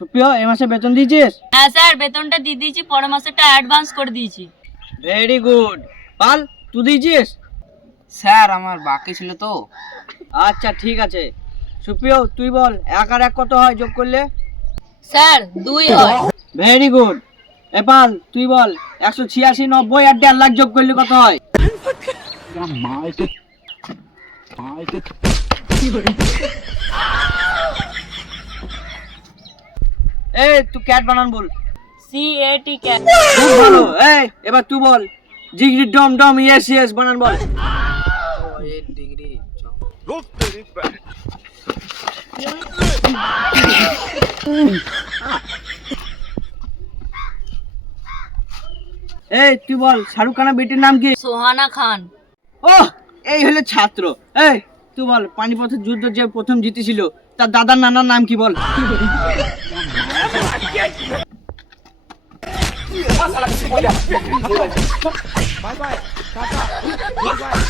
সুপ্রিয় এই মাসে বেতন দিয়েছিস? হ্যাঁ স্যার, বেতনটা দিয়ে দিয়েছি, পরের মাসেটা অ্যাডভান্স করে দিয়েছি। Very good. পাল, তুই দিয়েছিস? স্যার আমার বাকি ছিল তো। আচ্ছা ঠিক আছে। সুপ্রিয় তুই বল, 1 আর 1 কত হয় যোগ করলে? স্যার 2 হয়। Very good. এপাল তুই বল, 186, 90 আর 1.5 লাখ যোগ করলে কত হয়? এই তুই ক্যাট বানান বল। CAT cat. খুব ভালো। এই এবার তুই বল, জিগরি ডম ডম ইয়েস ইয়েস বানান বল। 8 ডিগ্রি। এই তুই বল, শাহরুখ খানের বেটির নাম কি? সোহানা খান। ওহ, এই হলো ছাত্র। এই তুই বল, পানিপথের যুদ্ধ যে প্রথম জিতেছিল তার দাদার নানার নাম কি বল? Bye bye. Tata. Bye bye.